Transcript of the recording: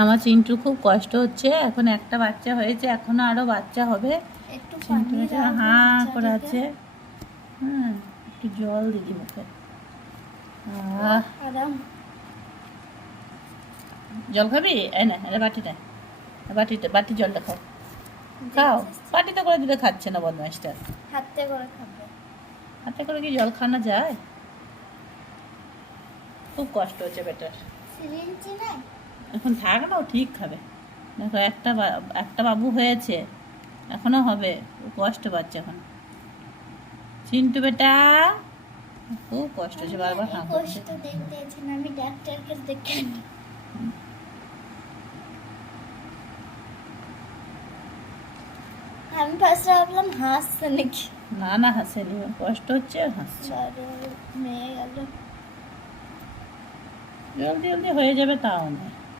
আমার চিন্টুর খুব কষ্ট হচ্ছে, এখন একটা বাচ্চা হয়েছে, এখনো আরো বাচ্চা হবে। চিন্টু হাঁ করে আছে। হ্যাঁ, একটু জল দিদি মুখে। জল খাবি? এই না, এটা বাটিটা, বাটি জলটা খাও, খাও। বাটিতে করে দিলে খাচ্ছে না বদমাইশটা। হাতে করে খাবে। হাতে করে কি জল খাওয়ানো যায়? খুব কষ্ট হচ্ছে বেটার। এখন থাক না, ও ঠিক খাবে। দেখো একটা বাবু হয়েছে, এখনো হবে, ও কষ্ট পাচ্ছে এখন। চিন্টু বেটা খুব কষ্ট হচ্ছে, বারবার হাঁ করছে। আমি ডাক্তারকে দেখাই। আমি ফার্স্ট ভাবলাম হাসছে নাকি। না না, হাসেনি, কষ্ট হচ্ছে হাসছে। মেয়ে গেল, জলদি জলদি হয়ে যাবে তাও না।